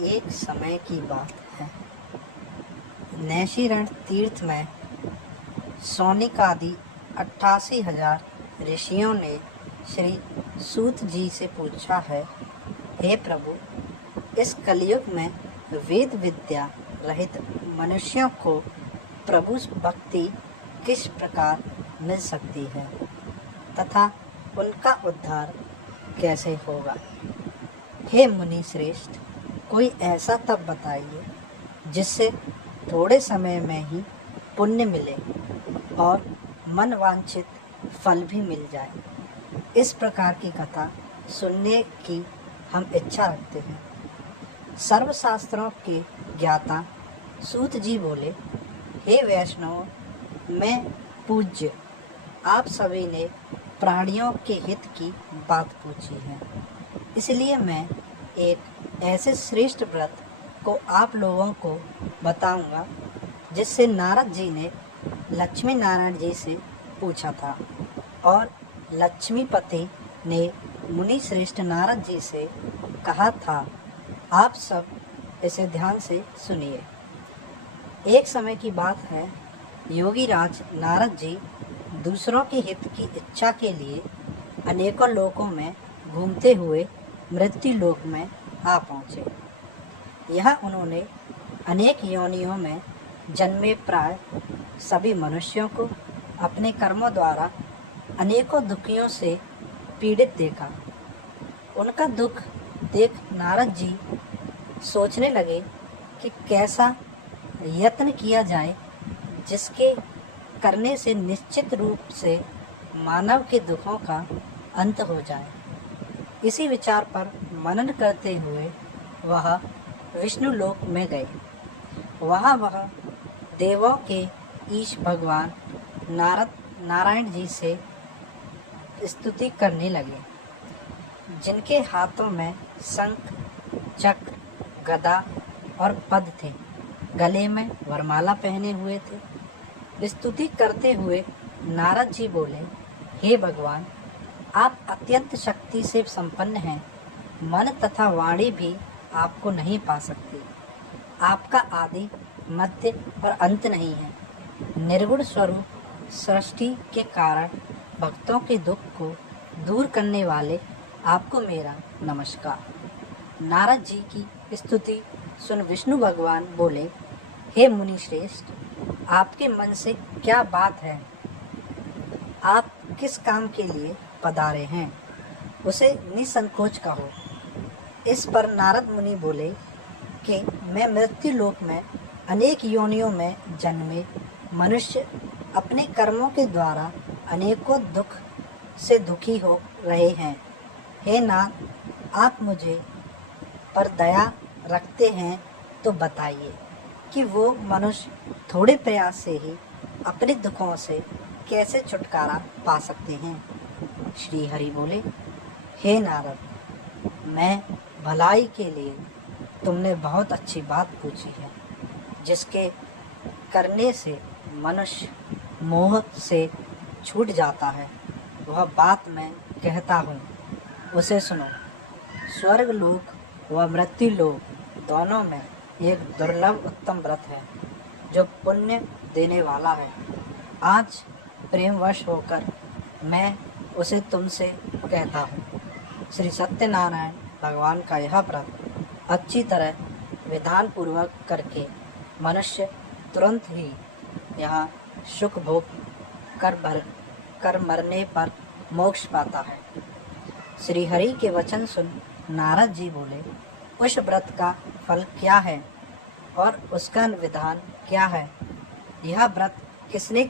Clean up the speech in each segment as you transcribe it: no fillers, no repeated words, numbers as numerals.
एक समय की बात है। नैशिरण तीर्थ में सौनिक आदि 88,000 ऋषियों ने श्री सूत जी से पूछा है, हे प्रभु, इस कलयुग में वेद विद्या रहित मनुष्यों को प्रभु भक्ति किस प्रकार मिल सकती है तथा उनका उद्धार कैसे होगा। हे मुनि श्रेष्ठ, कोई ऐसा तप बताइए जिससे थोड़े समय में ही पुण्य मिले और मन वांछित फल भी मिल जाए। इस प्रकार की कथा सुनने की हम इच्छा रखते हैं। सर्वशास्त्रों के ज्ञाता सूत जी बोले, हे वैष्णव, मैं पूज्य, आप सभी ने प्राणियों के हित की बात पूछी है, इसलिए मैं एक ऐसे श्रेष्ठ व्रत को आप लोगों को बताऊंगा जिससे नारद जी ने लक्ष्मी नारायण जी से पूछा था और लक्ष्मीपति ने मुनि श्रेष्ठ नारद जी से कहा था। आप सब इसे ध्यान से सुनिए। एक समय की बात है, योगी राज नारद जी दूसरों के हित की इच्छा के लिए अनेकों लोकों में घूमते हुए मृत्यु लोक में आ पहुँचे। यहाँ उन्होंने अनेक योनियों में जन्मे प्राय सभी मनुष्यों को अपने कर्मों द्वारा अनेकों दुखियों से पीड़ित देखा। उनका दुख देख नारद जी सोचने लगे कि कैसा यत्न किया जाए जिसके करने से निश्चित रूप से मानव के दुखों का अंत हो जाए। इसी विचार पर मनन करते हुए वह विष्णु लोक में गए। वह देवों के ईश भगवान नारायण जी से स्तुति करने लगे, जिनके हाथों में शंख, चक्र, गदा और पद थे, गले में वरमाला पहने हुए थे। स्तुति करते हुए नारद जी बोले, हे भगवान, आप अत्यंत शक्ति से संपन्न हैं। मन तथा वाणी भी आपको नहीं पा सकती। आपका आदि, मध्य और अंत नहीं है। निर्गुण स्वरूप सृष्टि के कारण भक्तों के दुख को दूर करने वाले आपको मेरा नमस्कार। नारद जी की स्तुति सुन विष्णु भगवान बोले, हे मुनि श्रेष्ठ, आपके मन से क्या बात है? आप किस काम के लिए पधारे हैं, उसे निसंकोच कहो। इस पर नारद मुनि बोले कि मैं मृत्यु लोक में अनेक योनियों में जन्मे मनुष्य अपने कर्मों के द्वारा अनेकों दुख से दुखी हो रहे हैं। हे नाथ, आप मुझे पर दया रखते हैं तो बताइए कि वो मनुष्य थोड़े प्रयास से ही अपने दुखों से कैसे छुटकारा पा सकते हैं। श्री हरि बोले, हे नारद, मैं भलाई के लिए तुमने बहुत अच्छी बात पूछी है। जिसके करने से मनुष्य मोह से छूट जाता है, वह बात मैं कहता हूँ, उसे सुनो। स्वर्ग लोक व मृत्यु लोक दोनों में एक दुर्लभ उत्तम व्रत है जो पुण्य देने वाला है। आज प्रेमवश होकर मैं उसे तुमसे कहता हूँ। श्री सत्यनारायण भगवान का यह व्रत अच्छी तरह विधान पूर्वक करके मनुष्य तुरंत ही यहाँ सुख भोग कर मरने पर मोक्ष पाता है। श्री हरि के वचन सुन नारद जी बोले, उस व्रत का फल क्या है और उसका विधान क्या है? यह व्रत किसने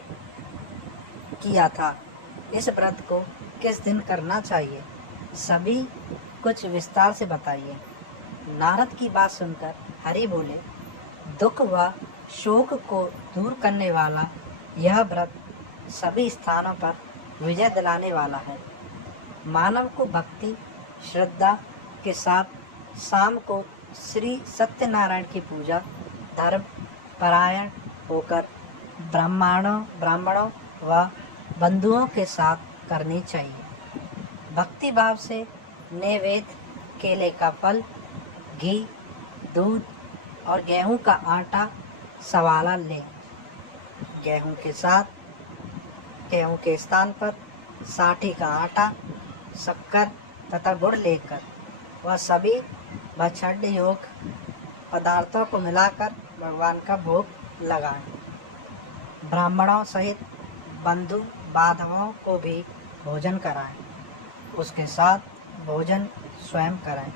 किया था? इस व्रत को किस दिन करना चाहिए? सभी कुछ विस्तार से बताइए। नारद की बात सुनकर हरि बोले, दुख व शोक को दूर करने वाला यह व्रत सभी स्थानों पर विजय दिलाने वाला है। मानव को भक्ति श्रद्धा के साथ शाम को श्री सत्यनारायण की पूजा धर्म परायण होकर ब्राह्मणों व बंधुओं के साथ करनी चाहिए। भक्ति भाव से नैवेद्य, केले का फल, घी, दूध और गेहूं का आटा सवाला लें। गेहूं के स्थान पर साठी का आटा, शक्कर तथा गुड़ लेकर वह सभी भक्षण योग्य पदार्थों को मिलाकर भगवान का भोग लगाएं। ब्राह्मणों सहित बंधु बांधवों को भी भोजन कराएं। उसके साथ भोजन स्वयं करें।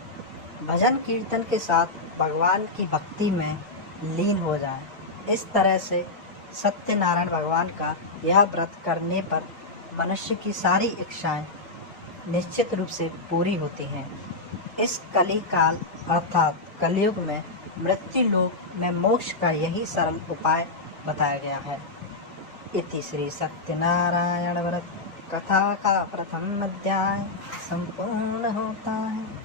भजन कीर्तन के साथ भगवान की भक्ति में लीन हो जाएं। इस तरह से सत्यनारायण भगवान का यह व्रत करने पर मनुष्य की सारी इच्छाएं निश्चित रूप से पूरी होती हैं। इस कली काल अर्थात कलयुग में मृत्यु लोक में मोक्ष का यही सरल उपाय बताया गया है। इति श्री सत्यनारायण व्रत कथा का प्रथम अध्याय संपूर्ण होता है।